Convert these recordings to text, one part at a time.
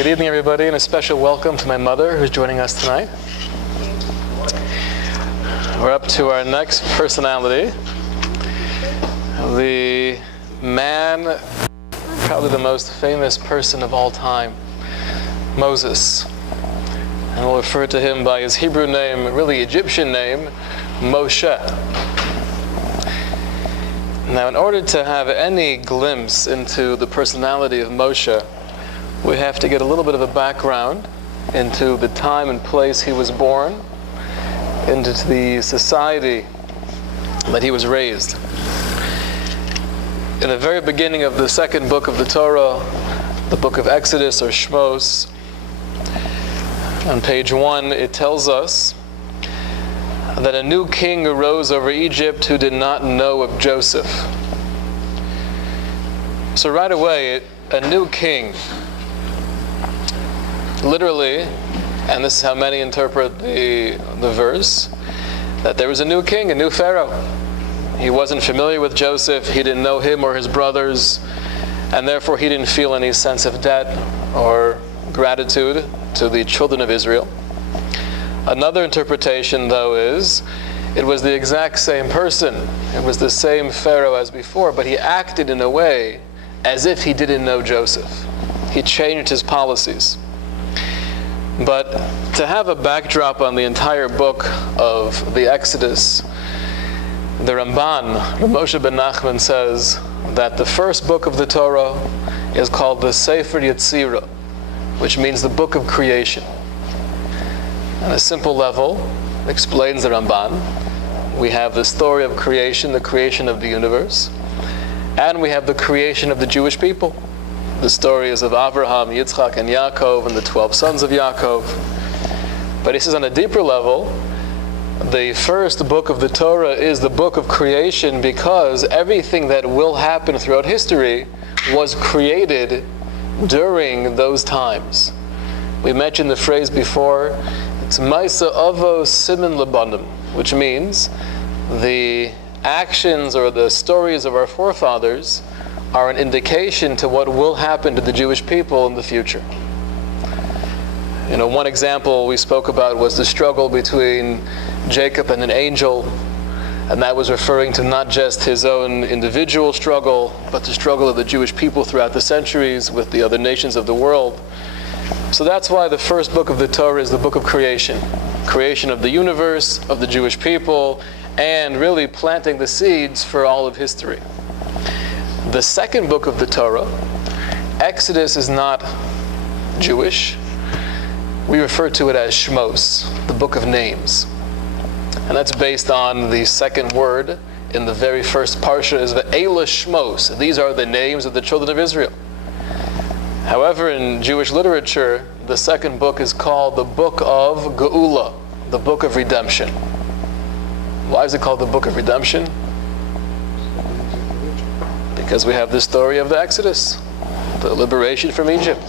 Good evening, everybody, and a special welcome to my mother who's joining us tonight. We're up to our next personality. The man, probably the most famous person of all time, Moses. And we'll refer to him by his Hebrew name, really Egyptian name, Moshe. Now, in order to have any glimpse into the personality of Moshe, we have to get a little bit of a background into the time and place he was born, into the society that he was raised. In the very beginning of the second book of the Torah, the book of Exodus or Shmos, on page 1, it tells us that a new king arose over Egypt who did not know of Joseph. So right away, a new king, literally, and this is how many interpret the verse, that there was a new king, a new Pharaoh. He wasn't familiar with Joseph, he didn't know him or his brothers, and therefore he didn't feel any sense of debt or gratitude to the children of Israel. Another interpretation, though, is it was the exact same person. It was the same Pharaoh as before, but he acted in a way as if he didn't know Joseph. He changed his policies. But to have a backdrop on the entire book of the Exodus, the Ramban, Moshe ben Nachman, says that the first book of the Torah is called the Sefer Yetzirah, which means the book of creation. On a simple level, explains the Ramban, we have the story of creation, the creation of the universe, and we have the creation of the Jewish people. The stories of Abraham, Yitzchak, and Yaakov, and the 12 sons of Yaakov. But he says on a deeper level, the first book of the Torah is the book of creation because everything that will happen throughout history was created during those times. We mentioned the phrase before, it's Maisa Avo Siman Labanim, which means the actions or the stories of our forefathers are an indication to what will happen to the Jewish people in the future. One example we spoke about was the struggle between Jacob and an angel, and that was referring to not just his own individual struggle, but the struggle of the Jewish people throughout the centuries with the other nations of the world. So that's why the first book of the Torah is the book of creation. Creation of the universe, of the Jewish people, and really planting the seeds for all of history. The second book of the Torah, Exodus, is not Jewish. We refer to it as Shmos, the book of names. And that's based on the second word in the very first parsha is Ve'ela Shmos. These are the names of the children of Israel. However, in Jewish literature, the second book is called the book of Geula, the book of redemption. Why is it called the book of redemption? Because we have the story of the Exodus, the liberation from Egypt.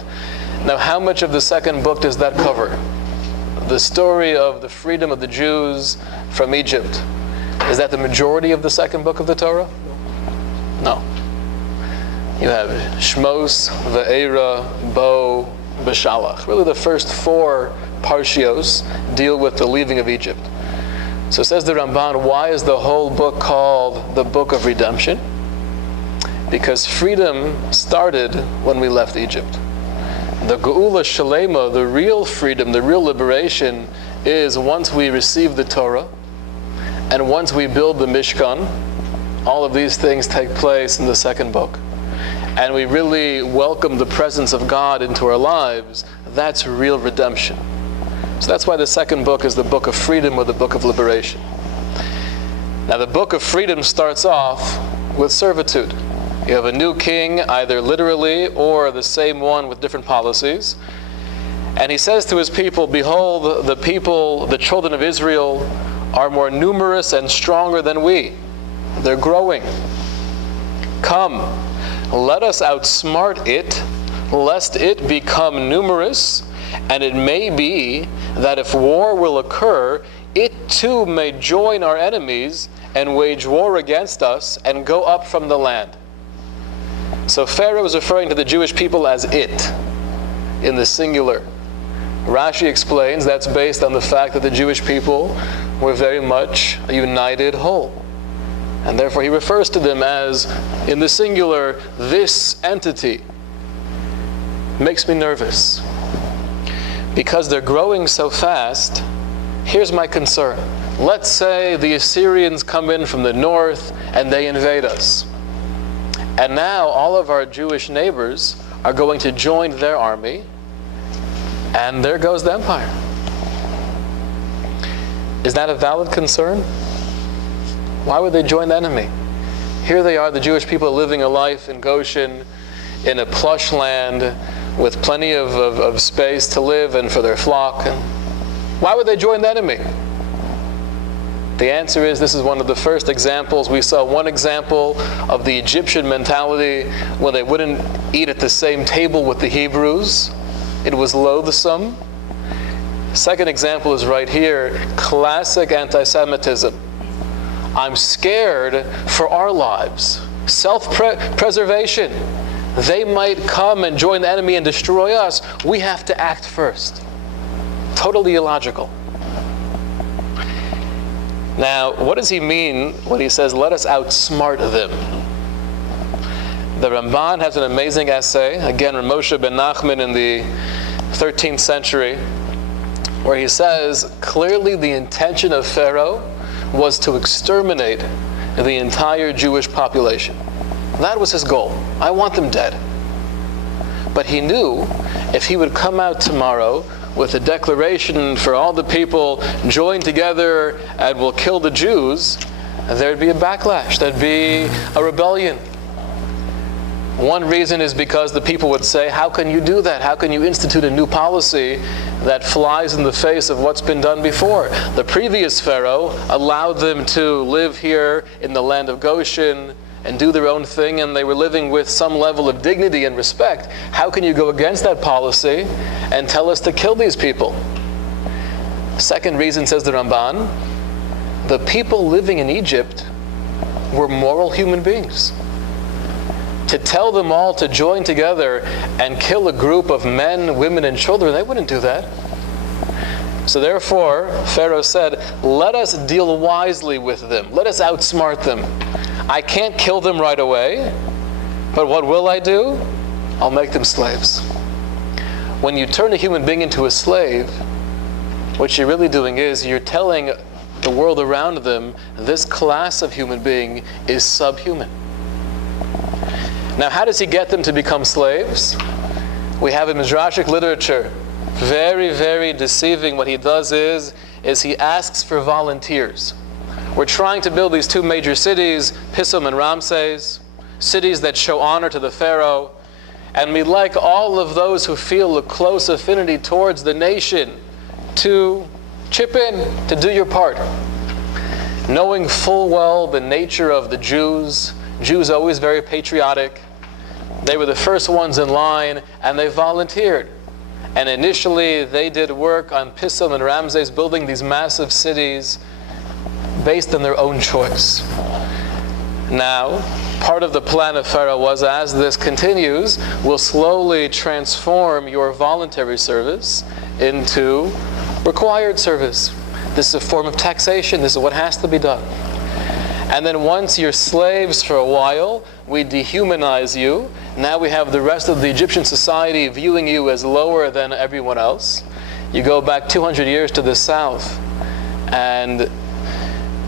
Now, how much of the second book does that cover? The story of the freedom of the Jews from Egypt. Is that the majority of the second book of the Torah? No. You have Shmos, Ve'era, Bo, Beshalach. Really the first 4 parshios deal with the leaving of Egypt. So says the Ramban, why is the whole book called the book of redemption? Because freedom started when we left Egypt. The Geula Shalema, the real freedom, the real liberation, is once we receive the Torah, and once we build the Mishkan. All of these things take place in the second book. And we really welcome the presence of God into our lives. That's real redemption. So that's why the second book is the book of freedom or the book of liberation. Now the book of freedom starts off with servitude. You have a new king, either literally or the same one with different policies. And he says to his people, behold, the people, the children of Israel, are more numerous and stronger than we. They're growing. Come, let us outsmart it, lest it become numerous, and it may be that if war will occur, it too may join our enemies and wage war against us and go up from the land. So Pharaoh is referring to the Jewish people as it. in the singular. Rashi explains that's based on the fact that the Jewish people were very much a united whole. And therefore he refers to them as, in the singular, this entity. Makes me nervous. Because they're growing so fast, here's my concern. Let's say the Assyrians come in from the north and they invade us. And now all of our Jewish neighbors are going to join their army, and there goes the empire. Is that a valid concern? Why would they join the enemy? Here they are, the Jewish people, living a life in Goshen, in a plush land, with plenty of space to live and for their flock. And why would they join the enemy? The answer is, this is one of the first examples. We saw one example of the Egyptian mentality when they wouldn't eat at the same table with the Hebrews. It was loathsome. Second example is right here, classic anti-Semitism. I'm scared for our lives. Self-preservation. They might come and join the enemy and destroy us. We have to act first. Totally illogical. Now, what does he mean when he says, let us outsmart them? The Ramban has an amazing essay, again, Moshe ben Nachman in the 13th century, where he says, clearly the intention of Pharaoh was to exterminate the entire Jewish population. That was his goal. I want them dead. But he knew if he would come out tomorrow with a declaration for all the people, join together and we'll kill the Jews, there'd be a backlash, there'd be a rebellion. One reason is because the people would say, how can you do that? How can you institute a new policy that flies in the face of what's been done before? The previous Pharaoh allowed them to live here in the land of Goshen and do their own thing, and they were living with some level of dignity and respect. How can you go against that policy and tell us to kill these people? Second reason, says the Ramban, the people living in Egypt were moral human beings. To tell them all to join together and kill a group of men, women, and children, they wouldn't do that. So therefore, Pharaoh said, let us deal wisely with them. Let us outsmart them. I can't kill them right away, but what will I do? I'll make them slaves. When you turn a human being into a slave, what you're really doing is you're telling the world around them, this class of human being is subhuman. Now, how does he get them to become slaves? We have in Mizrahic literature, very, very deceiving. What he does is he asks for volunteers. We're trying to build these two major cities, Pithom and Ramses, cities that show honor to the Pharaoh. And we'd like all of those who feel a close affinity towards the nation to chip in, to do your part. Knowing full well the nature of the Jews always very patriotic. They were the first ones in line, and they volunteered. And initially, they did work on Pithom and Ramses, building these massive cities based on their own choice. Now, part of the plan of Pharaoh was, as this continues, we'll slowly transform your voluntary service into required service. This is a form of taxation. This is what has to be done. And then once you're slaves for a while, we dehumanize you. Now we have the rest of the Egyptian society viewing you as lower than everyone else. You go back 200 years to the south, and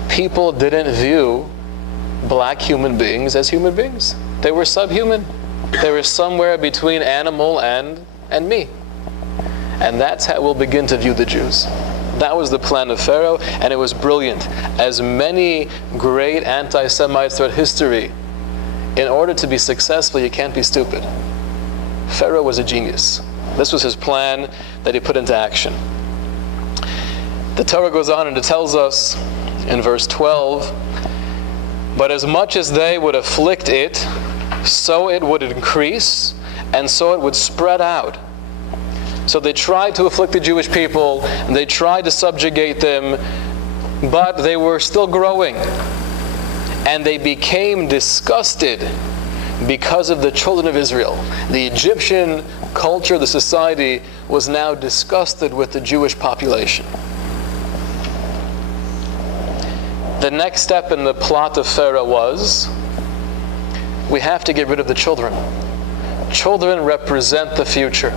people didn't view black human beings as human beings. They were subhuman. They were somewhere between animal and me. And that's how we'll begin to view the Jews. That was the plan of Pharaoh, and it was brilliant. As many great anti-Semites throughout history, in order to be successful, you can't be stupid. Pharaoh was a genius. This was his plan that he put into action. The Torah goes on and it tells us in verse 12, but as much as they would afflict it, so it would increase, and so it would spread out. So they tried to afflict the Jewish people, and they tried to subjugate them, but they were still growing. And they became disgusted because of the children of Israel. The Egyptian culture, the society, was now disgusted with the Jewish population. The next step in the plot of Pharaoh was, we have to get rid of the children. Children represent the future.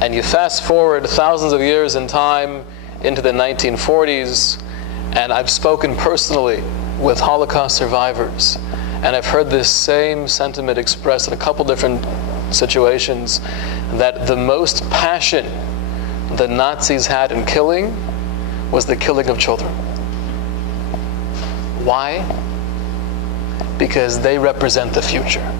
And you fast forward thousands of years in time into the 1940s, and I've spoken personally with Holocaust survivors, and I've heard this same sentiment expressed in a couple different situations, that the most passion the Nazis had in killing was the killing of children. Why? Because they represent the future.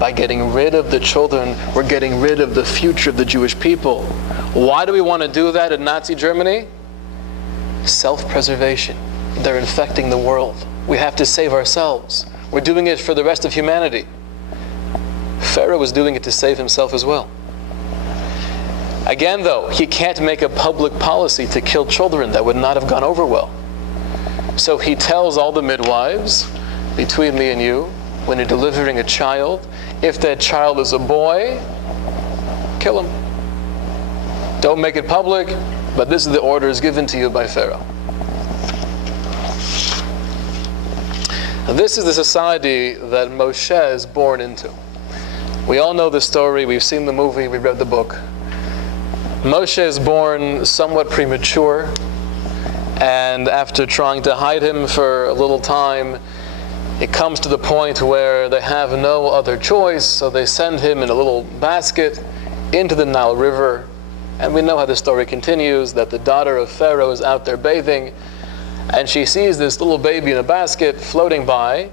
By getting rid of the children, we're getting rid of the future of the Jewish people. Why do we want to do that in Nazi Germany? Self-preservation. They're infecting the world. We have to save ourselves. We're doing it for the rest of humanity. Pharaoh was doing it to save himself as well. Again, though, he can't make a public policy to kill children. That would not have gone over well. So he tells all the midwives, between me and you, when you're delivering a child, if that child is a boy, kill him. Don't make it public, but this is the orders given to you by Pharaoh. This is the society that Moshe is born into. We all know the story, we've seen the movie, we've read the book. Moshe is born somewhat premature, and after trying to hide him for a little time, it comes to the point where they have no other choice, so they send him in a little basket into the Nile River. And we know how the story continues, that the daughter of Pharaoh is out there bathing, and she sees this little baby in a basket floating by,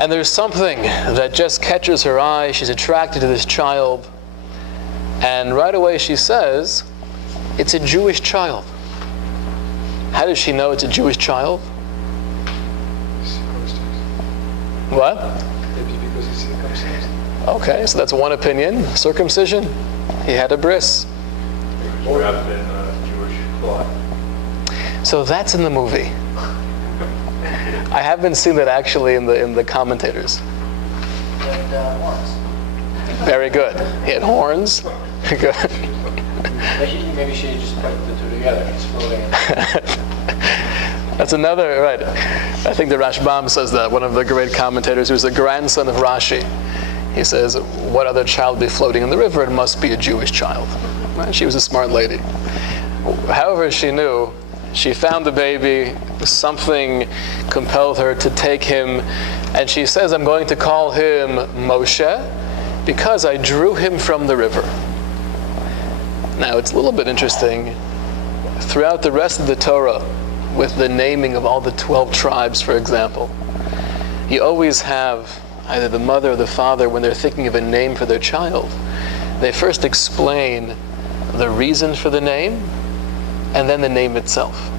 and there's something that just catches her eye. She's attracted to this child, and right away she says, it's a Jewish child. How does she know it's a Jewish child? What? Maybe because he's circumcised. Okay, so that's one opinion. Circumcision. He had a bris. Or wrapped in Jewish cloth. So that's in the movie. I haven't seen that actually in the commentators. And horns. Very good. He had horns. Good. Maybe she just put the two together. He's floating. That's another, right. I think the Rashbam says that, one of the great commentators who's the grandson of Rashi. He says, what other child be floating in the river? It must be a Jewish child. Right? She was a smart lady. However she knew, she found the baby, something compelled her to take him, and she says, I'm going to call him Moshe because I drew him from the river. Now it's a little bit interesting. Throughout the rest of the Torah, with the naming of all the 12 tribes, for example, you always have either the mother or the father, when they're thinking of a name for their child, they first explain the reason for the name and then the name itself.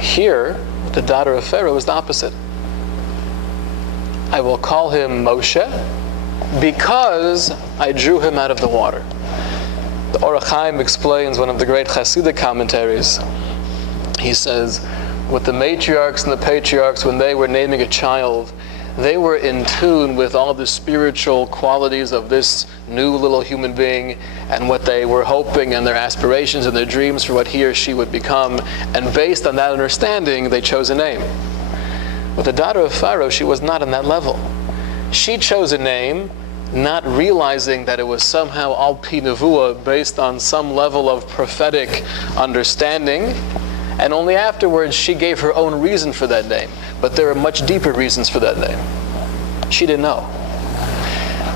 Here, the daughter of Pharaoh is the opposite. I will call him Moshe because I drew him out of the water. The Or HaChaim explains, one of the great Hasidic commentaries, he says, with the matriarchs and the patriarchs, when they were naming a child, they were in tune with all the spiritual qualities of this new little human being and what they were hoping and their aspirations and their dreams for what he or she would become. And based on that understanding, they chose a name. With the daughter of Pharaoh, she was not on that level. She chose a name not realizing that it was somehow al pi nevuah, based on some level of prophetic understanding. And only afterwards she gave her own reason for that name. But there are much deeper reasons for that name. She didn't know.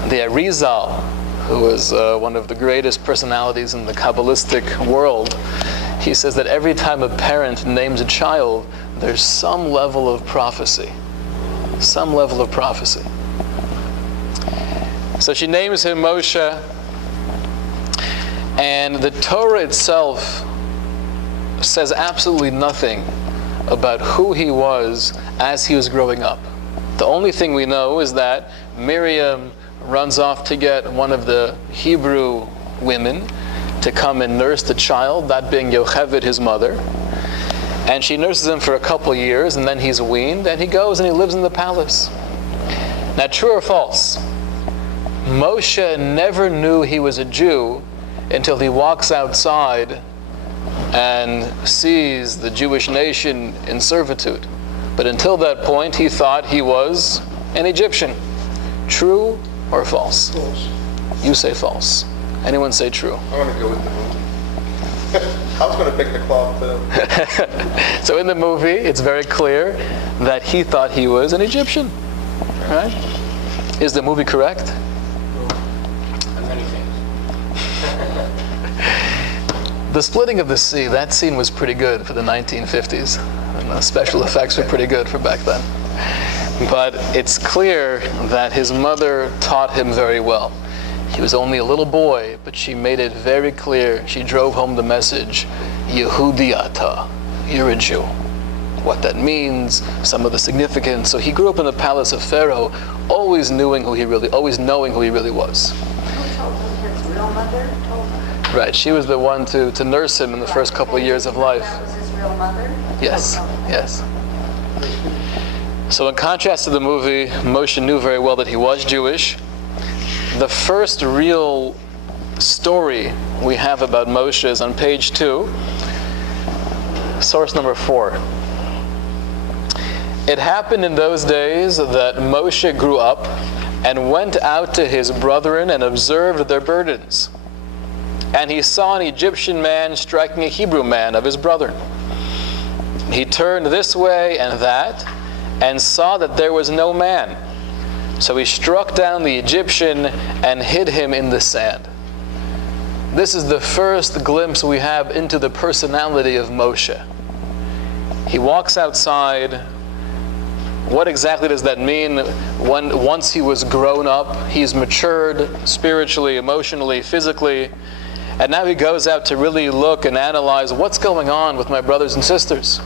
The Arizal, who is one of the greatest personalities in the Kabbalistic world, he says that every time a parent names a child, there's some level of prophecy. Some level of prophecy. So she names him Moshe, and the Torah itself says absolutely nothing about who he was as he was growing up. The only thing we know is that Miriam runs off to get one of the Hebrew women to come and nurse the child, that being Yocheved, his mother. And she nurses him for a couple years, and then he's weaned, and he goes and he lives in the palace. Now, true or false? Moshe never knew he was a Jew until he walks outside and sees the Jewish nation in servitude. But until that point, he thought he was an Egyptian. True or false? False. You say false. Anyone say true? I'm going to go with the movie. I was going to pick the cloth too. So in the movie, it's very clear that he thought he was an Egyptian. Right? Is the movie correct? On many things. The splitting of the sea, that scene was pretty good for the 1950s. And the special effects were pretty good for back then. But it's clear that his mother taught him very well. He was only a little boy, but she made it very clear. She drove home the message, Yehudi ata, you're a Jew. What that means, some of the significance. So he grew up in the palace of Pharaoh, always knowing who he really was. Who told him? His real mother told him? Right, she was the one to nurse him in the first couple of years of life. That was his real mother? Yes, yes. So in contrast to the movie, Moshe knew very well that he was Jewish. The first real story we have about Moshe is on page 2, source number 4. It happened in those days that Moshe grew up and went out to his brethren and observed their burdens. And he saw an Egyptian man striking a Hebrew man of his brethren. He turned this way and that, and saw that there was no man. So he struck down the Egyptian and hid him in the sand. This is the first glimpse we have into the personality of Moshe. He walks outside. What exactly does that mean? Once he was grown up, he's matured spiritually, emotionally, physically, and now he goes out to really look and analyze what's going on with my brothers and sisters.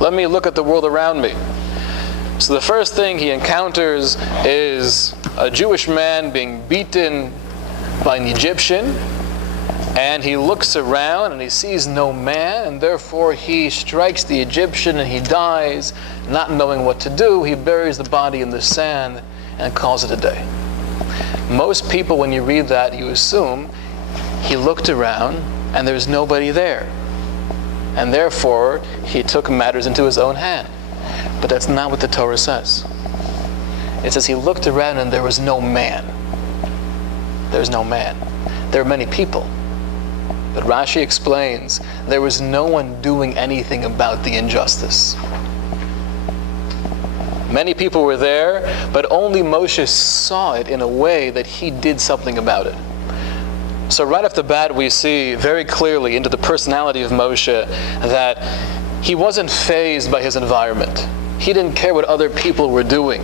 Let me look at the world around me. So the first thing he encounters is a Jewish man being beaten by an Egyptian, and he looks around and he sees no man, and therefore he strikes the Egyptian and he dies. Not knowing what to do, he buries the body in the sand and calls it a day. Most people, when you read that, you assume he looked around and there's nobody there, and therefore he took matters into his own hand. But that's not what the Torah says. It says he looked around and there was no man. There's no man. There are many people. But Rashi explains there was no one doing anything about the injustice. Many people were there, but only Moshe saw it in a way that he did something about it. So right off the bat, we see very clearly into the personality of Moshe that he wasn't fazed by his environment. He didn't care what other people were doing.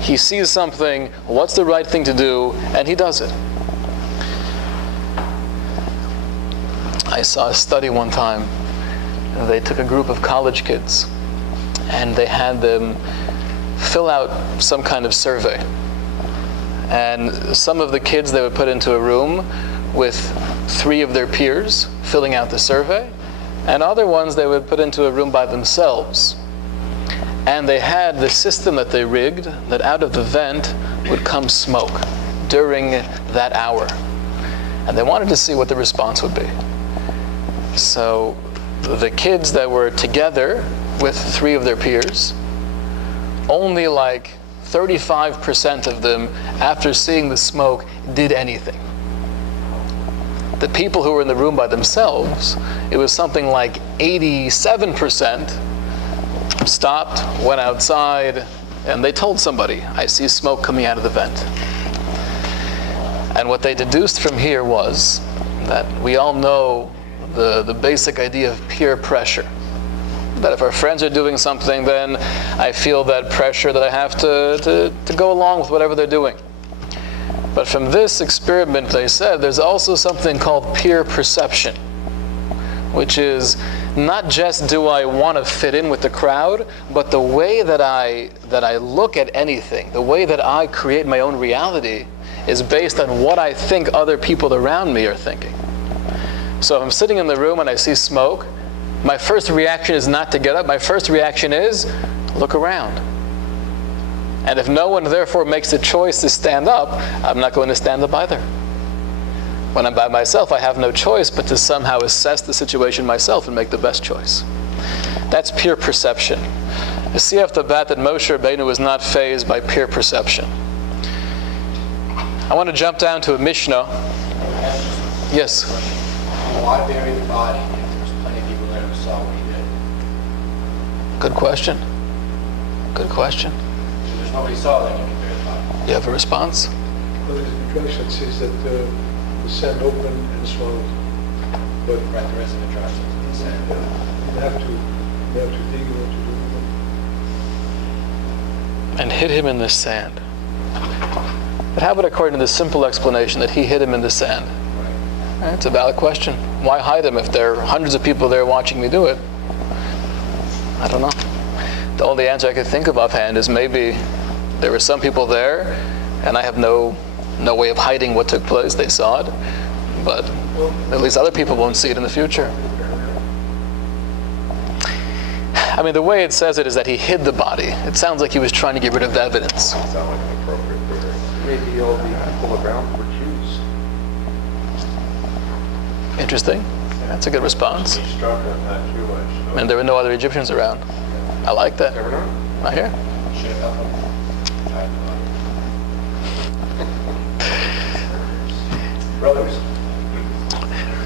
He sees something, what's the right thing to do, and he does it. I saw a study one time. They took a group of college kids and they had them fill out some kind of survey. And some of the kids they would put into a room with 3 of their peers filling out the survey, and other ones they would put into a room by themselves. And they had the system that they rigged that out of the vent would come smoke during that hour. And they wanted to see what the response would be. So the kids that were together with 3 of their peers, only like 35% of them, after seeing the smoke, did anything. The people who were in the room by themselves, it was something like 87% stopped, went outside, and they told somebody, I see smoke coming out of the vent. And what they deduced from here was that we all know the basic idea of peer pressure. That if our friends are doing something, then I feel that pressure that I have to go along with whatever they're doing. But from this experiment, they said, there's also something called peer perception, which is not just do I want to fit in with the crowd, but the way that I look at anything, the way that I create my own reality is based on what I think other people around me are thinking. So if I'm sitting in the room and I see smoke, my first reaction is not to get up. My first reaction is look around. And if no one therefore makes the choice to stand up, I'm not going to stand up either. When I'm by myself, I have no choice but to somehow assess the situation myself and make the best choice. That's pure perception. You see off the bat that Moshe Rabbeinu was not fazed by pure perception. I want to jump down to a Mishnah. Yes? Why bury the body if there's plenty of people there who saw what he did? Good question. Good question. If there's nobody saw, then you can bury the body. You have a response? Well, there's a Midrash that says that the sand opened and swallowed. But Right, there is a Midrash that says you have to dig in order to do it. And hid him in the sand. But how about according to the simple explanation that he hid him in the sand? It's a valid question. Why hide him if there are hundreds of people there watching me do it? I don't know. The only answer I could think of offhand is maybe there were some people there and I have no way of hiding what took place. They saw it, but at least other people won't see it in the future. I mean, the way it says it is that he hid the body. It sounds like he was trying to get rid of the evidence. Sound like an appropriate prayer. Maybe all the people around were Jews. Interesting. That's a good response. He struck them, not Jewish. And there were no other Egyptians around. I like that. Never know. Not here. Should have helped him. Brothers.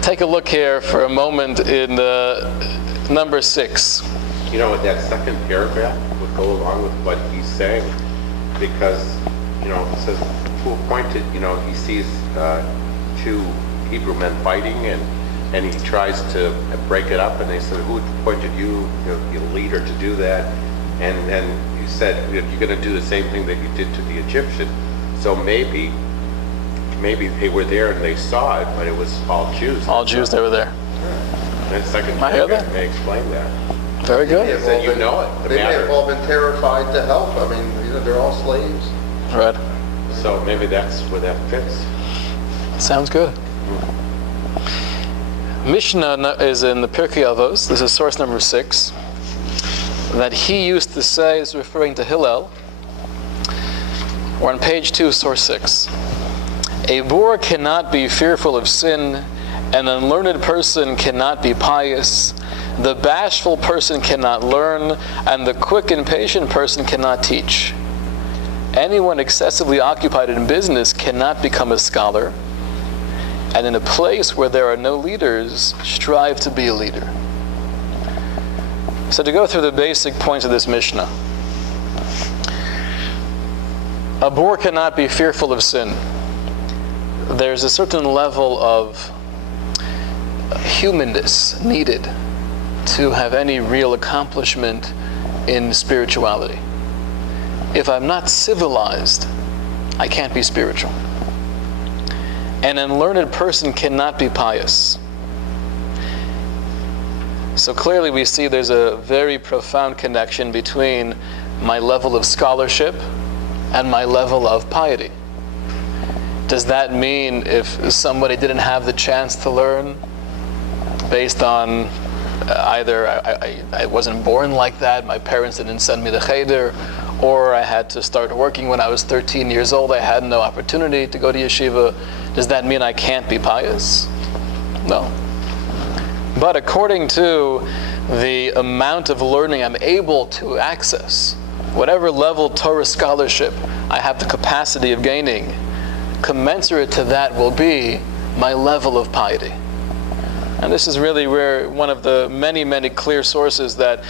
Take a look here for a moment in number 6. You know, that second paragraph would go along with what he's saying, because, you know, it says, who appointed, you know, he sees 2 Hebrew men fighting, and he tries to break it up, and they said, who appointed you, you leader, to do that? And then you said, you're going to do the same thing that you did to the Egyptian. So maybe they were there and they saw it, but it was all Jews. All Jews, they were there. And the second I hear paragraph that. may explain that. Very good. He said, you know it. They may have all been terrified to help. I mean, they're all slaves. Right. So maybe that's where that fits. Sounds good. Mishnah is in the Pirkei Avos. This is source number 6. That he used to say, is referring to Hillel. We're on page 2, source 6. A boor cannot be fearful of sin. An unlearned person cannot be pious. The bashful person cannot learn. And the quick and patient person cannot teach. Anyone excessively occupied in business cannot become a scholar. And in a place where there are no leaders, strive to be a leader. So to go through the basic points of this Mishnah. A boor cannot be fearful of sin. There's a certain level of humanness needed to have any real accomplishment in spirituality. If I'm not civilized, I can't be spiritual. An unlearned person cannot be pious. So clearly we see there's a very profound connection between my level of scholarship and my level of piety. Does that mean if somebody didn't have the chance to learn based on either I wasn't born like that, my parents didn't send me to cheder, or I had to start working when I was 13 years old, I had no opportunity to go to yeshiva, does that mean I can't be pious? No. But according to the amount of learning I'm able to access, whatever level Torah scholarship I have the capacity of gaining, commensurate to that will be my level of piety. And this is really where one of the many, many clear sources that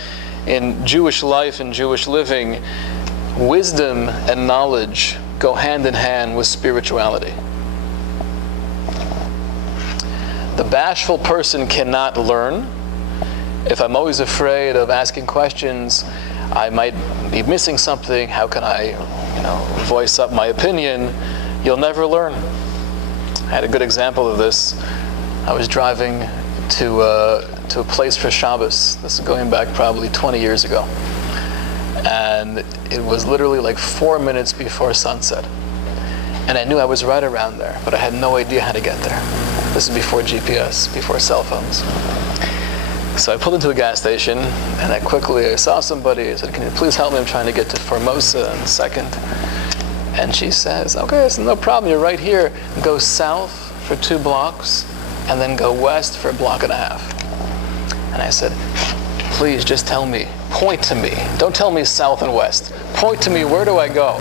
in Jewish life and Jewish living, wisdom and knowledge go hand in hand with spirituality. The bashful person cannot learn. If I'm always afraid of asking questions, I might be missing something. How can I, voice up my opinion? You'll never learn. I had a good example of this. I was driving to a place for Shabbos. This is going back probably 20 years ago. And it was literally like 4 minutes before sunset. And I knew I was right around there, but I had no idea how to get there. This is before GPS, before cell phones. So I pulled into a gas station, and I saw somebody. I said, "Can you please help me? I'm trying to get to Formosa in 2nd." And she says, "Okay, it's no problem. You're right here. Go south for 2 blocks, and then go west for 1.5 blocks." And I said, "Please, just tell me. Point to me. Don't tell me south and west. Point to me. Where do I go?"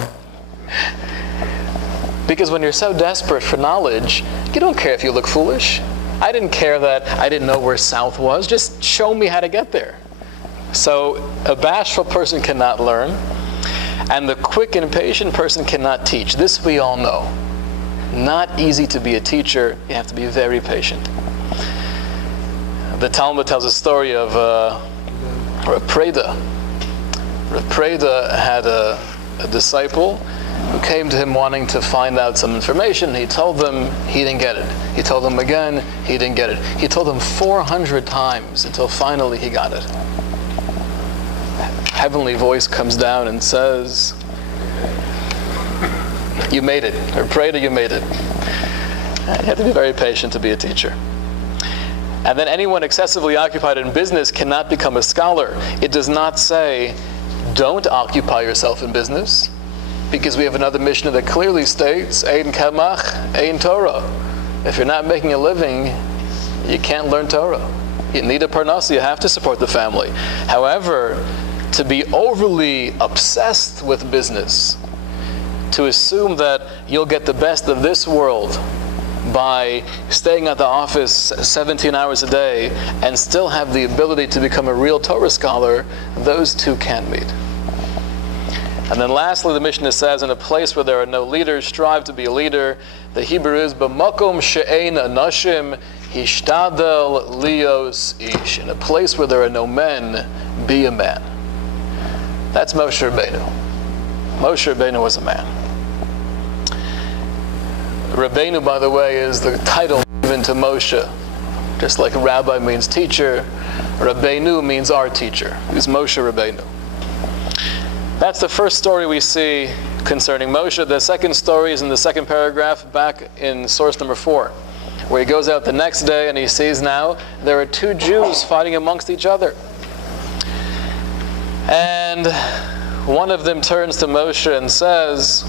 Because when you're so desperate for knowledge, you don't care if you look foolish. I didn't care that I didn't know where south was. Just show me how to get there. So a bashful person cannot learn, and the quick and patient person cannot teach. This we all know. Not easy to be a teacher. You have to be very patient. The Talmud tells a story of Rabbi. Rabbi had a disciple who came to him wanting to find out some information. He told them, he didn't get it. He told them again, he didn't get it. He told them 400 times until finally he got it. A heavenly voice comes down and says, "You made it. Rabbi, you made it." You have to be very patient to be a teacher. And then anyone excessively occupied in business cannot become a scholar. It does not say, don't occupy yourself in business, because we have another Mishnah that clearly states, Ein kamach, ein Torah. If you're not making a living, you can't learn Torah. You need a parnasa, you have to support the family. However, to be overly obsessed with business, to assume that you'll get the best of this world by staying at the office 17 hours a day and still have the ability to become a real Torah scholar, those two can't meet. And then lastly, the Mishnah says, in a place where there are no leaders, strive to be a leader. The Hebrew is, B'makom she'ein anashim, hishtadel lios ish. In a place where there are no men, be a man. That's Moshe Rabbeinu. Moshe Rabbeinu was a man. Rabbeinu, by the way, is the title given to Moshe. Just like Rabbi means teacher, Rabbeinu means our teacher. He's Moshe Rabbeinu. That's the first story we see concerning Moshe. The second story is in the second paragraph, back in source number 4, where he goes out the next day and he sees now there are 2 Jews fighting amongst each other. And one of them turns to Moshe and says,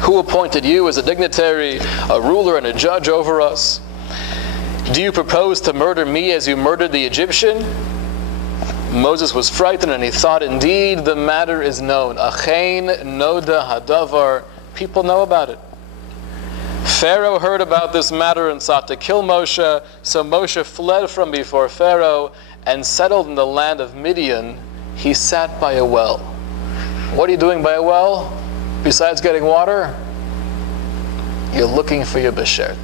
"Who appointed you as a dignitary, a ruler, and a judge over us? Do you propose to murder me as you murdered the Egyptian?" Moses was frightened and he thought, indeed, the matter is known. Achein noda hadavar. People know about it. Pharaoh heard about this matter and sought to kill Moshe. So Moshe fled from before Pharaoh and settled in the land of Midian. He sat by a well. What are you doing by a well? Besides getting water? You're looking for your beshert.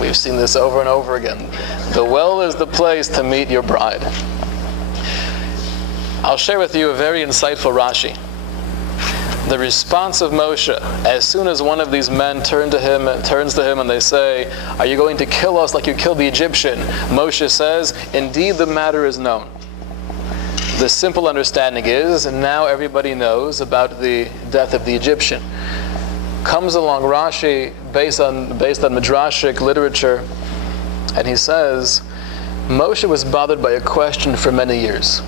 We've seen this over and over again. The well is the place to meet your bride. I'll share with you a very insightful Rashi. The response of Moshe, as soon as one of these men turns to him and they say, "Are you going to kill us like you killed the Egyptian?" Moshe says, "Indeed, the matter is known." The simple understanding is, and now everybody knows about the death of the Egyptian. Comes along Rashi, based on Midrashic literature, and he says, Moshe was bothered by a question for many years.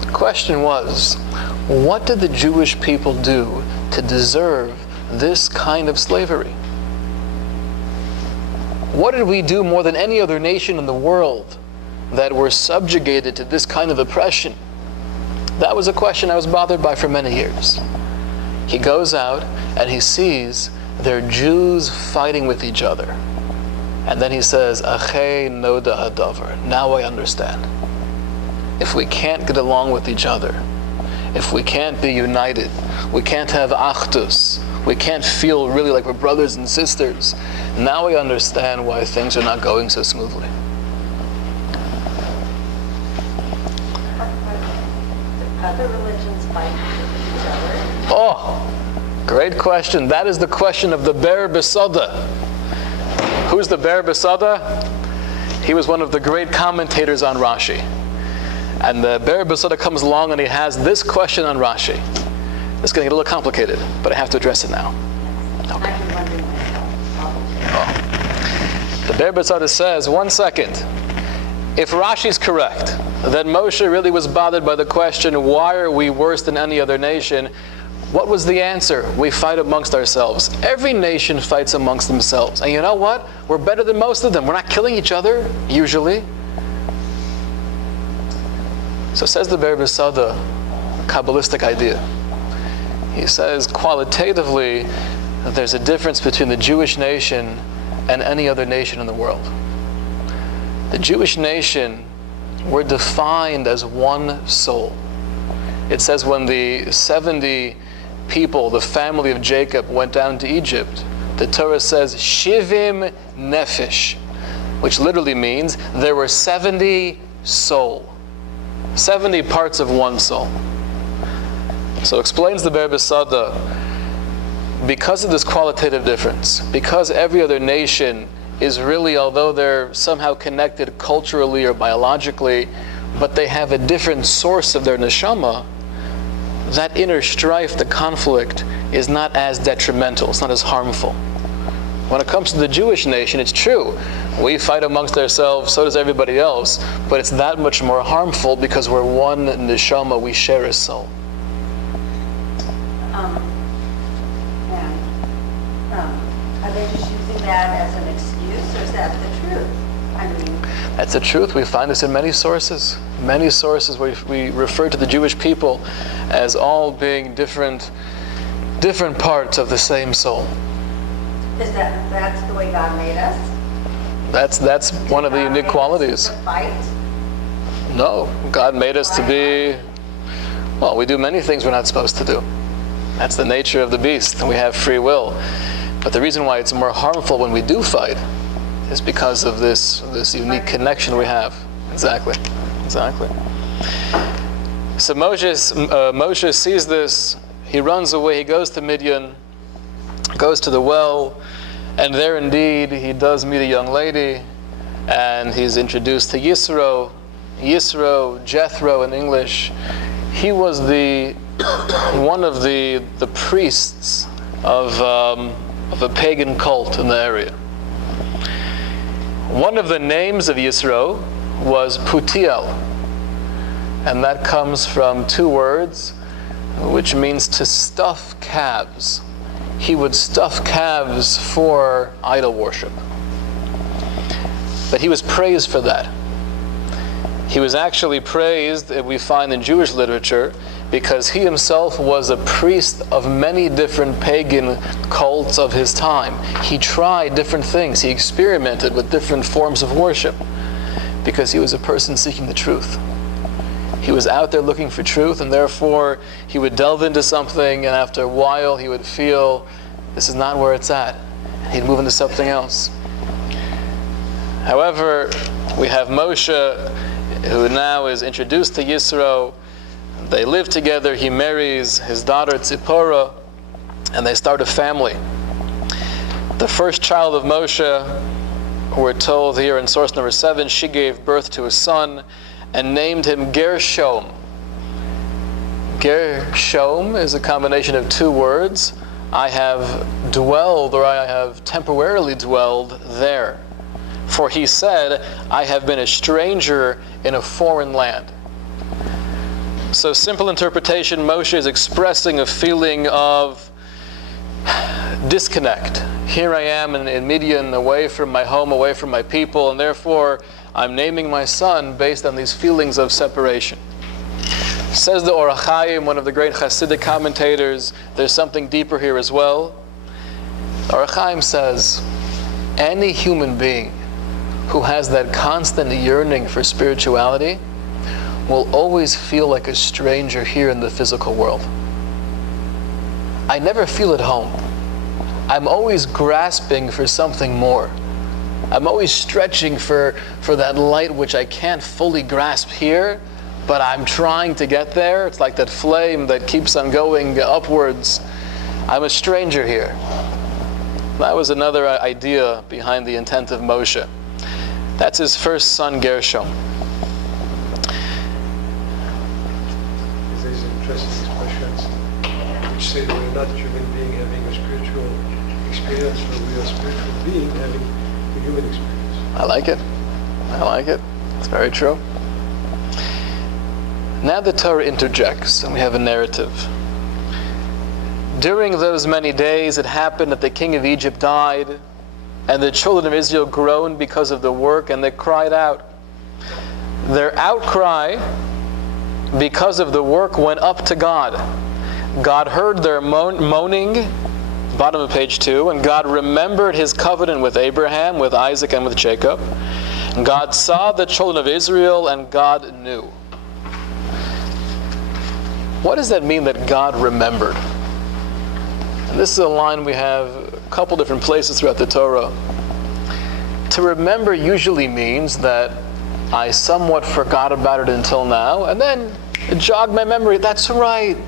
The question was, what did the Jewish people do to deserve this kind of slavery? What did we do more than any other nation in the world that were subjugated to this kind of oppression? That was a question I was bothered by for many years. He goes out and he sees they're Jews fighting with each other. And then he says, Achei noda hadavar. Now I understand. If we can't get along with each other, if we can't be united, we can't have achdus, we can't feel really like we're brothers and sisters, now I understand why things are not going so smoothly. Other religions fight with each other. Oh, great question. That is the question of the Ber Besoda. Who's the Ber Besoda? He was one of the great commentators on Rashi. And the Ber Besoda comes along and he has this question on Rashi. It's going to get a little complicated, but I have to address it now. Okay. I've been wondering myself. The Ber Besoda says, one second. If Rashi's correct, that Moshe really was bothered by the question, why are we worse than any other nation? What was the answer? We fight amongst ourselves. Every nation fights amongst themselves. And you know what? We're better than most of them. We're not killing each other, usually. So says the Ber Besada, a Kabbalistic idea. He says, qualitatively, there's a difference between the Jewish nation and any other nation in the world. The Jewish nation, we're defined as one soul. It says when the 70 people, the family of Jacob, went down to Egypt, the Torah says, Shivim Nefesh, which literally means there were 70 soul. 70 parts of one soul. So explains the Ber Besada, because of this qualitative difference, because every other nation is really, although they're somehow connected culturally or biologically, but they have a different source of their neshama, that inner strife, the conflict, is not as detrimental, it's not as harmful. When it comes to the Jewish nation, it's true. We fight amongst ourselves, so does everybody else, but it's that much more harmful because we're one neshama, we share a soul. Are they just using that as an excuse, or is that the truth? I mean, that's the truth. We find this in many sources. Many sources where we refer to the Jewish people as all being different parts of the same soul. is that's the way God made us? That's one of the unique qualities. To fight? No, God made us to be, well, we do many things we're not supposed to do. That's the nature of the beast, and we have free will. But the reason why it's more harmful when we do fight is because of this unique connection we have. Exactly. So Moshe sees this, he runs away, he goes to Midian, goes to the well, and there indeed he does meet a young lady, and he's introduced to Yisro, Jethro in English. He was one of the priests of a pagan cult in the area. One of the names of Yisro was Putiel, and that comes from two words, which means to stuff calves. He would stuff calves for idol worship. But he was praised for that. He was actually praised, we find in Jewish literature, because he himself was a priest of many different pagan cults of his time. He tried different things. He experimented with different forms of worship because he was a person seeking the truth. He was out there looking for truth, and therefore he would delve into something, and after a while he would feel, this is not where it's at. And he'd move into something else. However, we have Moshe, who now is introduced to Yisro. They live together, he marries his daughter Tzipporah, and they start a family. The first child of Moshe, we're told here in source number 7, she gave birth to a son and named him Gershom. Gershom is a combination of two words. I have dwelled, or I have temporarily dwelled there. For he said, I have been a stranger in a foreign land. So simple interpretation, Moshe is expressing a feeling of disconnect. Here I am in Midian, away from my home, away from my people, and therefore I'm naming my son based on these feelings of separation. Says the Or HaChaim, one of the great Hasidic commentators, there's something deeper here as well. Or HaChaim says, any human being who has that constant yearning for spirituality will always feel like a stranger here in the physical world. I never feel at home. I'm always grasping for something more. I'm always stretching for that light which I can't fully grasp here, but I'm trying to get there. It's like that flame that keeps on going upwards. I'm a stranger here. That was another idea behind the intent of Moshe. That's his first son, Gershom. These interesting expressions which say that we're not human being having a spiritual experience, but we are a spiritual being having a human experience. I like it. It's very true. Now the Torah interjects, and we have a narrative. During those many days, it happened that the king of Egypt died, and the children of Israel groaned because of the work, and they cried out. Their outcry because of the work went up to God. God heard their moaning, bottom of page 2, and God remembered his covenant with Abraham, with Isaac, and with Jacob. And God saw the children of Israel, and God knew. What does that mean that God remembered? And this is a line we have a couple different places throughout the Torah. To remember usually means that I somewhat forgot about it until now, and then it jogged my memory. That's right.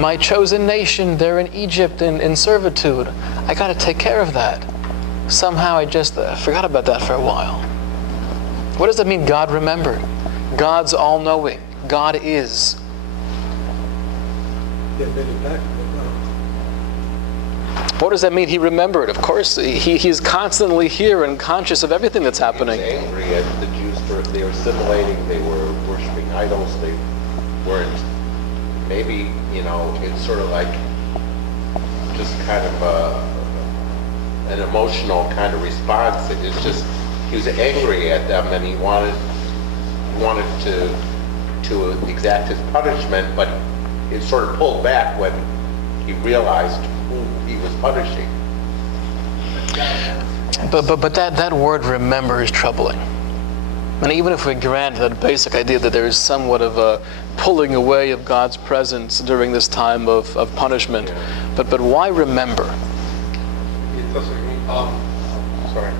My chosen nation, they're in Egypt in servitude. I got to take care of that. Somehow I just forgot about that for a while. What does that mean, God remembered? God's all-knowing. God is. They made it back. What does that mean, he remembered? Of course, he's constantly here and conscious of everything that's happening. He was angry at the Jews for they were assimilating, they were worshiping idols, they weren't. Maybe, it's sort of like just kind of an emotional kind of response. It's just, he was angry at them and he wanted to exact his punishment, but it sort of pulled back when he realized who he was punishing. But that word remember is troubling. And even if we grant that basic idea that there is somewhat of a pulling away of God's presence during this time of punishment, but why remember? It doesn't mean, sorry.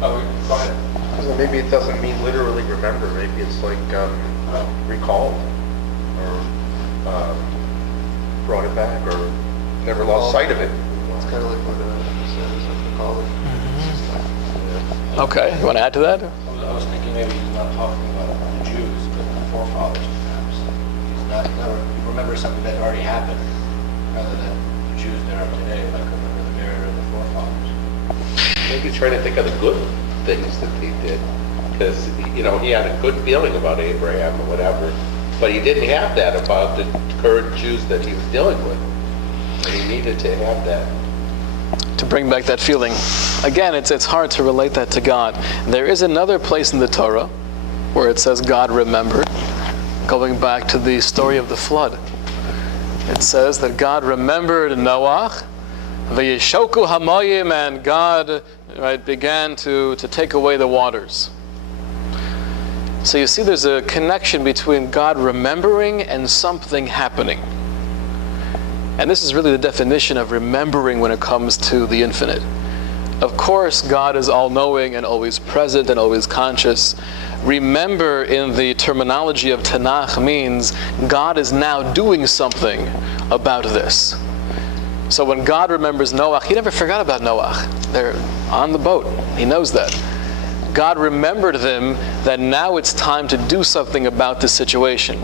Oh, go ahead. Because maybe it doesn't mean literally remember. Maybe it's like recalled or brought it back or never lost sight of it. It's kind of like what says in the college. Okay, you want to add to that? I was thinking maybe he's not talking about the Jews, but the forefathers perhaps. He's remember something that already happened, rather than the Jews that are today, like remember the merit of the forefathers. Maybe he's trying to think of the good things that he did. Because, he had a good feeling about Abraham or whatever, but he didn't have that about the current Jews that he was dealing with. And he needed to have that. To bring back that feeling. Again, it's hard to relate that to God. There is another place in the Torah where it says God remembered, going back to the story of the flood. It says that God remembered Noach, v'yeshoku hamayim, and God began to take away the waters. So you see there's a connection between God remembering and something happening. And this is really the definition of remembering when it comes to the infinite. Of course, God is all-knowing and always present and always conscious. Remember in the terminology of Tanakh means God is now doing something about this. So when God remembers Noach, he never forgot about Noach. They're on the boat. He knows that. God remembered them that now it's time to do something about this situation.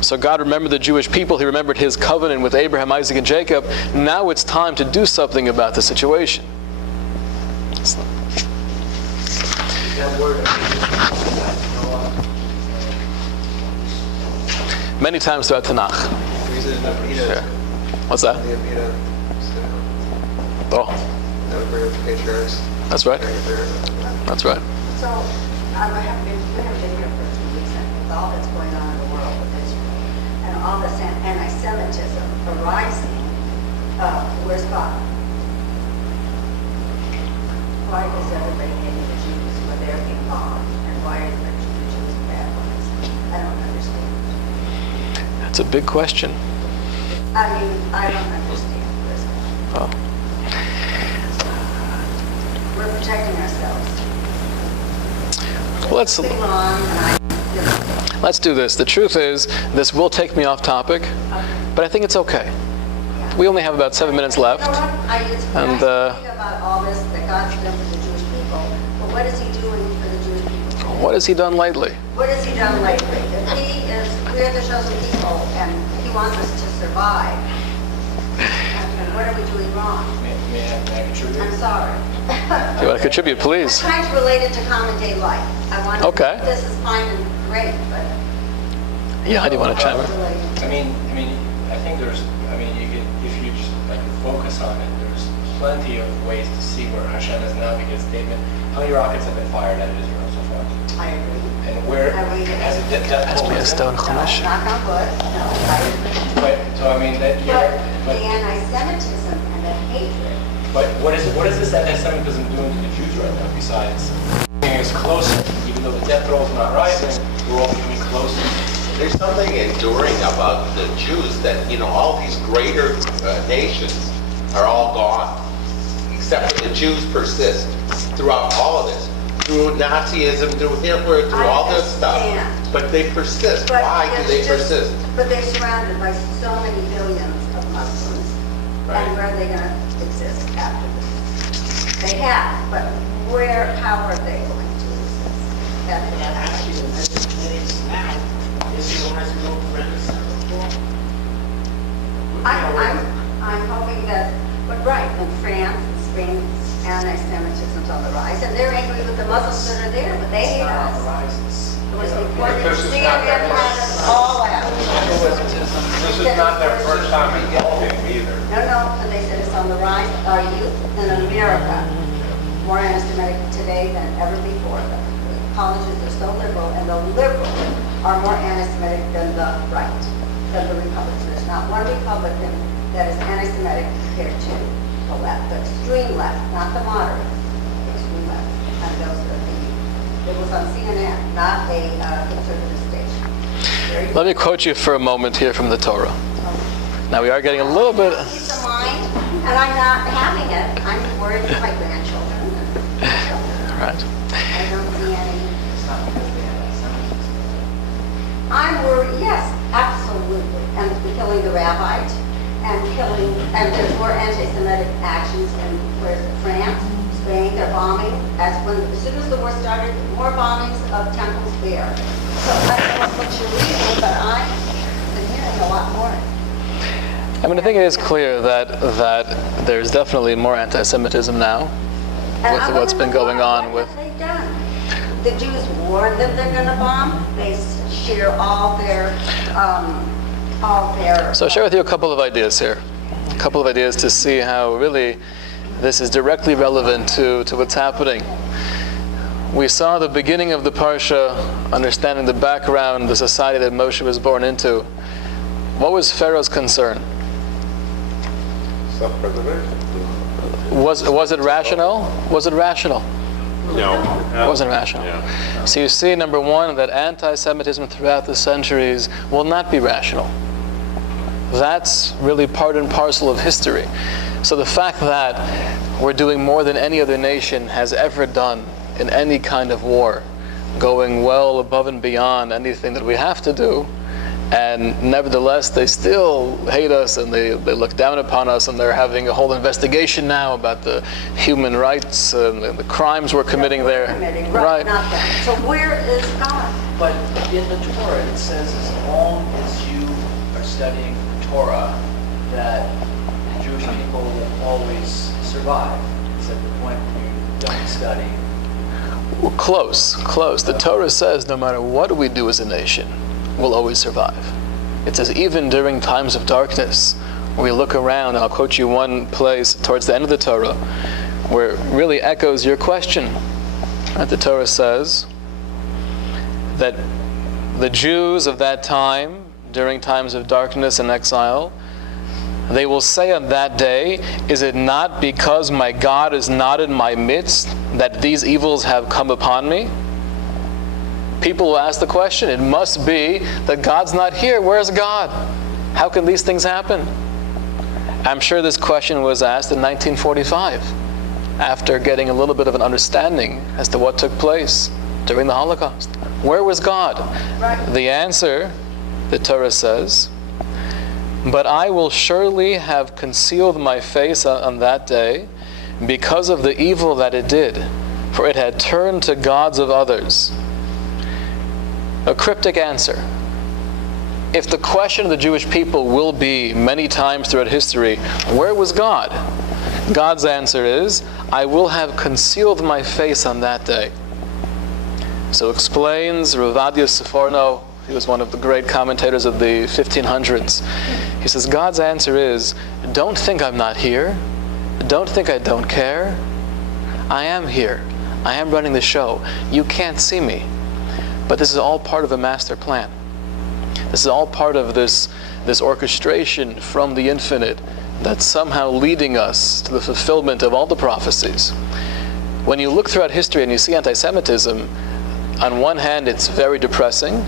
So God remembered the Jewish people. He remembered his covenant with Abraham, Isaac, and Jacob. Now it's time to do something about the situation. That word, Many times throughout Tanakh. Sure. What's that? The Amida, Oh, that agree with the patriarchs. that's right. That's right. So, we have been here for a few weeks, and with all that's going on in the world with Israel, and all this anti-Semitism arising, where's God? Why is everybody hating the Jews when they're being bombed, and why are the Jews bad ones? I don't understand. That's a big question. I mean, I don't understand this. Oh. We're protecting ourselves. Well, Moving on, and let's do this. The truth is, this will take me off topic, but I think it's okay. We only have about 7 minutes left. You know what? It's And, nice to think about all this that God's done for the Jewish people, but what is he doing for the Jewish people? What has he done lately? What has he done lately? If we're the chosen people, and he wants us to survive, What are we doing wrong? May I contribute? I'm sorry. If you want to contribute, please. I'm trying to relate it to common day life. I want to, Okay. this is fine and great, but. Yeah, how do you want to chime in? Related. I think there's, you could, if you just focus on it, there's plenty of ways to see where Hashem is now, because statement, how many rockets have been fired at Israel so far? I agree. And where I read it. has it Has to be a stone chumash. Knock on wood, no, I agree. That But the anti-Semitism and the hatred, But what is this anti-Semitism doing to the Jews right now, besides bringing us closer? Even though the death toll is not rising, we're all becoming closer. There's something enduring about the Jews that, all these greater nations are all gone. Except for the Jews persist throughout all of this. Through Nazism, through Hitler, through all this stuff. understand. But they persist. but Why do they there's just- persist? But they're surrounded by so many billions of Muslims. Right. And where are they gonna exist after this? They have, but how are they going to exist? Actually, the Mediterranean now, Israel has no friends before. I'm hoping that, but right, in France and Spain, anti-Semitism's on the rise, and they're angry with the Muslims that are there, but they hate us. It was reported, CNN had us all out. This is not their first time involving either. No, and they said it's on the rise. Our youth in America, more anti-Semitic today than ever before. The colleges are so liberal, and the liberals are more anti-Semitic than the right, than the Republicans. There's not one Republican that is anti-Semitic compared to the left, the extreme left, not the moderate, the extreme left. And those are it was on CNN, not a conservative station. Let me quote you for a moment here from the Torah. Now we are getting a little bit... Peace of mind, and I'm not having it. I'm worried about my grandchildren and children. Right. I don't see any. I'm worried, yes, absolutely. And killing the rabbis, and there's more anti-Semitic actions in France, Spain, they're bombing. As soon as the war started, more bombings of temples there. So I don't know what you're reading, but I've been hearing a lot more. I think it is clear that there's definitely more anti-Semitism now And with I what's wonder been going what on with... have they done? The Jews warned them they're going to bomb. They share all their. So I'll share with you a couple of ideas here. A couple of ideas to see how really this is directly relevant to what's happening. We saw the beginning of the Parsha, understanding the background, the society that Moshe was born into. What was Pharaoh's concern? Self-preservation. Was it rational? Was it rational? No. It wasn't rational. Yeah. So you see, number one, that anti-Semitism throughout the centuries will not be rational. That's really part and parcel of history. So the fact that we're doing more than any other nation has ever done in any kind of war, going well above and beyond anything that we have to do, and nevertheless they still hate us and they look down upon us, and they're having a whole investigation now about the human rights and the crimes we're committing there. Right. Not them. So where is God? But in the Torah, it says as long as you are studying the Torah, that the Jewish people will always survive. It's at the point where you don't study. Well, close. The Torah says no matter what we do as a nation, we'll always survive. It says even during times of darkness, when we look around, and I'll quote you one place towards the end of the Torah, where it really echoes your question. Right? The Torah says that the Jews of that time, during times of darkness and exile, they will say on that day, is it not because my God is not in my midst that these evils have come upon me? People will ask the question, it must be that God's not here. Where's God? How can these things happen? I'm sure this question was asked in 1945, after getting a little bit of an understanding as to what took place during the Holocaust. Where was God? Right. The answer, the Torah says, but I will surely have concealed my face on that day because of the evil that it did, for it had turned to gods of others. A cryptic answer. if the question of the Jewish people will be many times throughout history, where was God? God's answer is, I will have concealed my face on that day. So explains Rabbi Seforno. He was one of the great commentators of the 1500s. He says, God's answer is, don't think I'm not here. Don't think I don't care. I am here. I am running the show. You can't see me. But this is all part of a master plan. This is all part of this orchestration from the infinite that's somehow leading us to the fulfillment of all the prophecies. When you look throughout history and you see anti-Semitism, on one hand it's very depressing.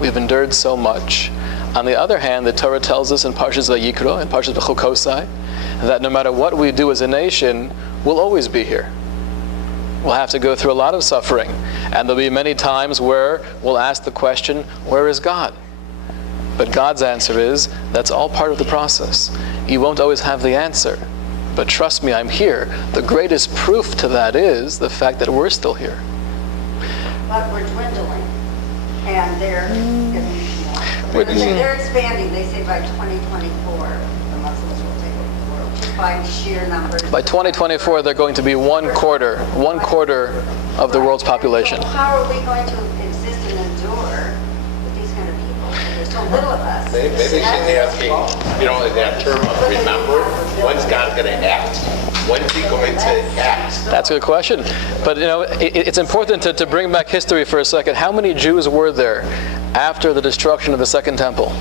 We've endured so much. On the other hand, the Torah tells us in Parshas Vayikra, in Parshas V'chukosai, that no matter what we do as a nation, we'll always be here. We'll have to go through a lot of suffering. And there'll be many times where we'll ask the question, where is God? But God's answer is, that's all part of the process. You won't always have the answer. But trust me, I'm here. The greatest proof to that is the fact that we're still here. But we're dwindling. And they're expanding. They say by 2024, the Muslims will take over the world. Just by sheer numbers. By 2024, they're going to be one quarter of the world's population. So how are we going to exist and endure with these kind of people? There's so little of us. Maybe they should be asking, in that term of remember, when's God going to act? When's he going to act? That's a good question. But it's important to bring back history for a second. How many Jews were there after the destruction of the Second Temple?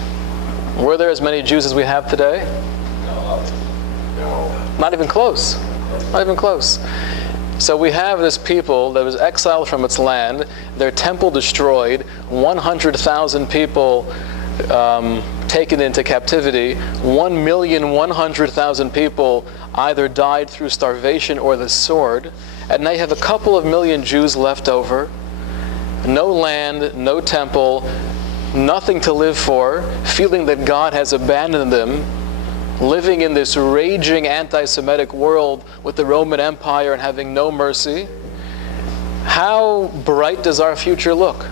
Were there as many Jews as we have today? No. Not even close. Not even close. So we have this people that was exiled from its land, their temple destroyed, 100,000 people taken into captivity, 1,100,000 people either died through starvation or the sword, and now you have a couple of million Jews left over, no land, no temple, nothing to live for, feeling that God has abandoned them, living in this raging anti-Semitic world with the Roman Empire and having no mercy. How bright does our future look?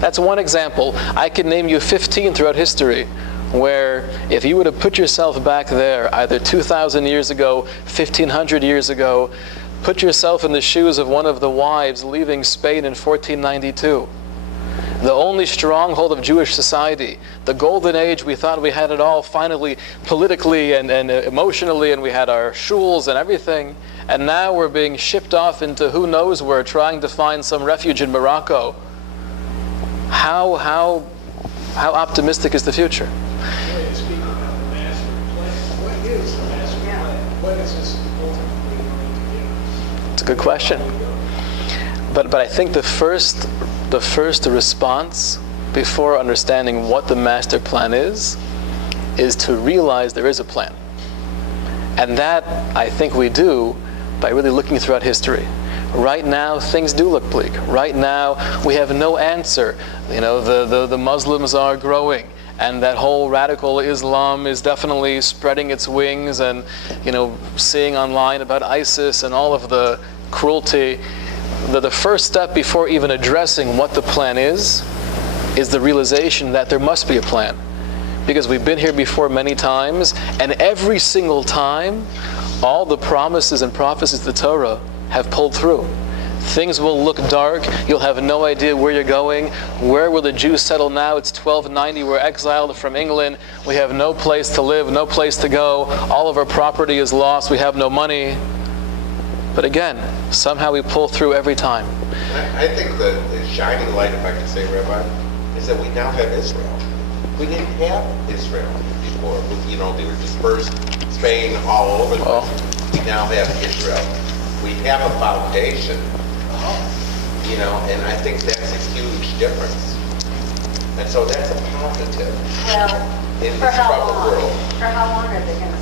That's one example. I can name you 15 throughout history where if you would have put yourself back there, either 2,000 years ago, 1,500 years ago, put yourself in the shoes of one of the wives leaving Spain in 1492. The only stronghold of Jewish society, the golden age, we thought we had it all finally politically and emotionally, and we had our shuls and everything, and now we're being shipped off into who knows where, trying to find some refuge in Morocco. How optimistic is the future? Speaking about the master plan, what is the master plan? What is this ultimately going to give us? It's a good question. But I think the first response before understanding what the master plan is to realize there is a plan. And that I think we do by really looking throughout history. Right now, things do look bleak. Right now, we have no answer. The Muslims are growing, and that whole radical Islam is definitely spreading its wings, and seeing online about ISIS and all of the cruelty. The first step before even addressing what the plan is the realization that there must be a plan. Because we've been here before many times, and every single time, all the promises and prophecies of the Torah have pulled through. Things will look dark. You'll have no idea where you're going. Where will the Jews settle now? It's 1290. We're exiled from England. We have no place to live, no place to go. All of our property is lost. We have no money. But again, somehow we pull through every time. I think the shining light, if I can say, Rabbi, is that we now have Israel. We didn't have Israel before. They were dispersed, Spain, all over the place. We now have Israel. We have a foundation, and I think that's a huge difference. And so that's a positive in For this how troubled long? world. For how long are they going to?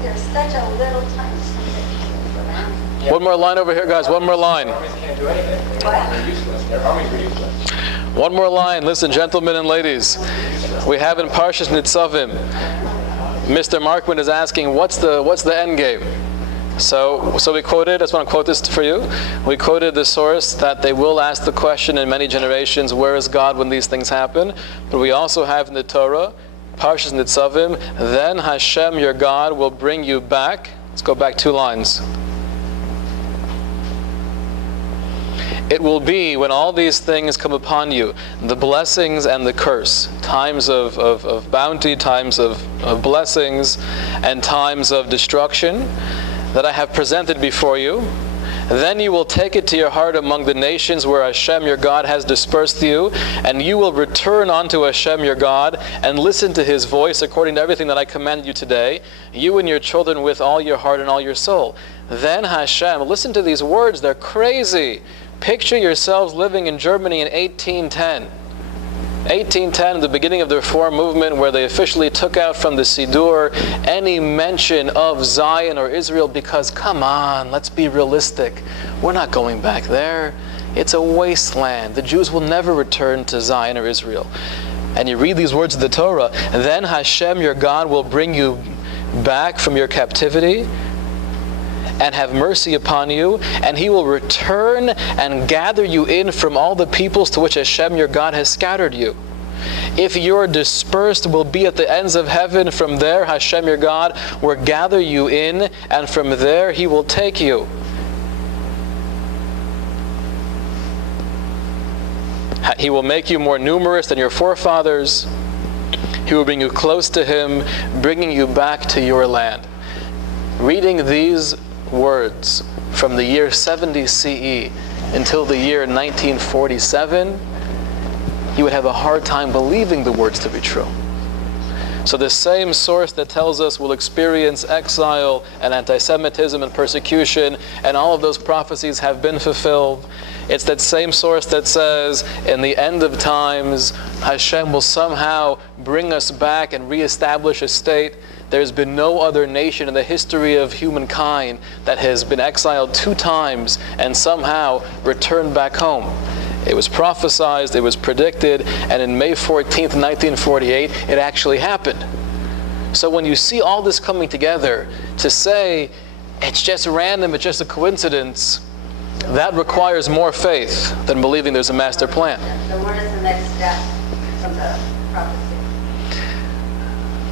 There's such a little time for them. One more line over here, guys. One more line. Armies can't do anything. They're useless. Their armies are useless. One more line. Listen, gentlemen and ladies. We have in Parshas Nitzavim, Mr. Markman is asking, what's the end game? So we quoted, I just want to quote this for you. We quoted the source that they will ask the question in many generations, where is God when these things happen? But we also have in the Torah, Parshas Nitzavim, then Hashem your God will bring you back. Let's go back 2 lines. It will be when all these things come upon you, the blessings and the curse, times of bounty, times of blessings, and times of destruction, that I have presented before you. Then you will take it to your heart among the nations where Hashem your God has dispersed you, and you will return unto Hashem your God and listen to His voice according to everything that I commanded you today, you and your children with all your heart and all your soul. Then Hashem, listen to these words, they're crazy. Picture yourselves living in Germany in 1810. 1810, the beginning of the Reform movement, where they officially took out from the Siddur any mention of Zion or Israel, because, come on, let's be realistic. We're not going back there. It's a wasteland. The Jews will never return to Zion or Israel. And you read these words of the Torah, then Hashem your God will bring you back from your captivity and have mercy upon you, and He will return and gather you in from all the peoples to which Hashem your God has scattered you. If you are dispersed, will be at the ends of heaven. From there Hashem your God will gather you in, and from there He will take you. He will make you more numerous than your forefathers. He will bring you close to Him, bringing you back to your land. Reading these words from the year 70 CE until the year 1947, you would have a hard time believing the words to be true. So the same source that tells us we'll experience exile and anti-Semitism and persecution, and all of those prophecies have been fulfilled, it's that same source that says in the end of times Hashem will somehow bring us back and reestablish a state. There's been no other nation in the history of humankind that has been exiled 2 times and somehow returned back home. It was prophesied, it was predicted, and in May 14th, 1948, it actually happened. So when you see all this coming together, to say it's just random, it's just a coincidence, that requires more faith than believing there's a master plan. So what is the next step from the prophecy?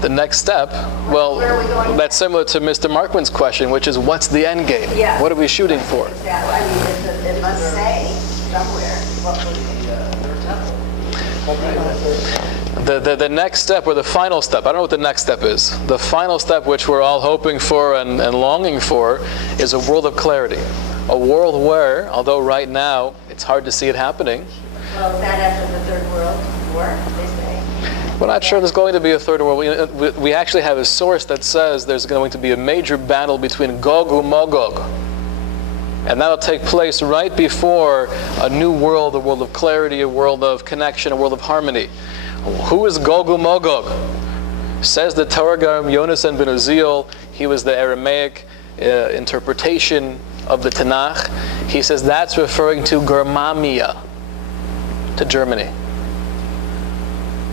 The next step, well, Where are we going? that's similar to Mr. Markman's question, which is, what's the end game? Yeah. What are we shooting for? Exactly. I mean, it must say somewhere what was The next step, or the final step, I don't know what the next step is. The final step, which we're all hoping for and longing for, is a world of clarity. A world where, although right now it's hard to see it happening. Well, is that after the Third World War, they say? We're not sure there's going to be a third world. We actually have a source that says there's going to be a major battle between Gog and Magog. And that'll take place right before a new world, a world of clarity, a world of connection, a world of harmony. Who is Gog and Magog? Says the Targum Yonasan ben Uziel. He was the Aramaic interpretation of the Tanakh. He says that's referring to Germania, to Germany.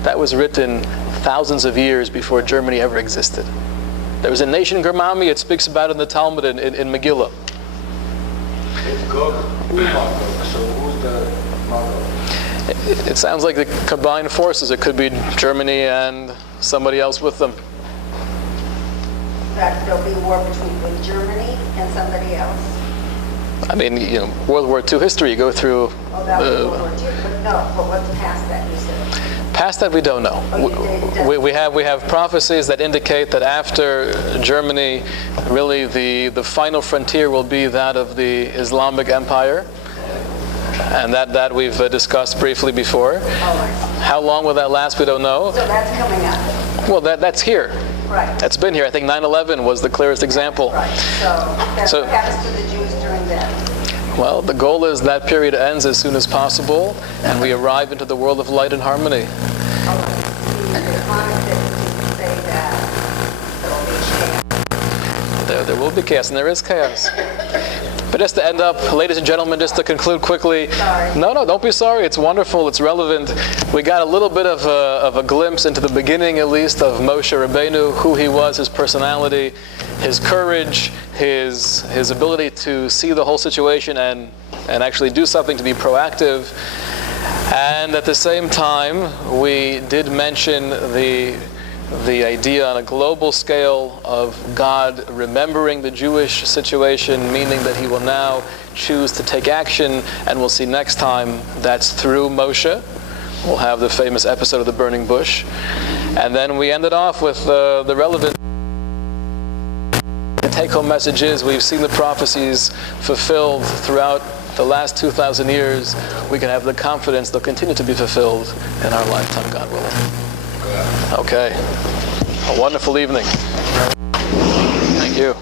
That was written thousands of years before Germany ever existed. There was a nation, Germania, it speaks about in the Talmud in Megillah. It's Gog. Who's Magog? So who's the Magog? It sounds like the combined forces. It could be Germany and somebody else with them. That there'll be a war between Germany and somebody else. I mean, World War II history, you go through... Oh, that was World War II, but no, but what's past that, you said? Past that, we don't know. We have prophecies that indicate that after Germany, really the final frontier will be that of the Islamic Empire, and that we've discussed briefly before. How long will that last? We don't know. So that's coming up. Well, that's here. Right. That's been here. I think 9/11 was the clearest example. Right. So what happens to the Jews during that? Well, the goal is that period ends as soon as possible, and we arrive into the world of light and harmony. There will be chaos, and there is chaos. But just to end up, ladies and gentlemen, just to conclude quickly. Sorry. No, don't be sorry. It's wonderful. It's relevant. We got a little bit of a glimpse into the beginning, at least, of Moshe Rabbeinu, who he was, his personality, his courage, his ability to see the whole situation and actually do something to be proactive. And at the same time, we did mention the idea on a global scale of God remembering the Jewish situation, meaning that he will now choose to take action, and we'll see next time that's through Moshe. We'll have the famous episode of the burning bush. And then we ended off with the relevant take-home message is we've seen the prophecies fulfilled throughout the last 2,000 years. We can have the confidence they'll continue to be fulfilled in our lifetime, God willing. Okay. A wonderful evening. Thank you.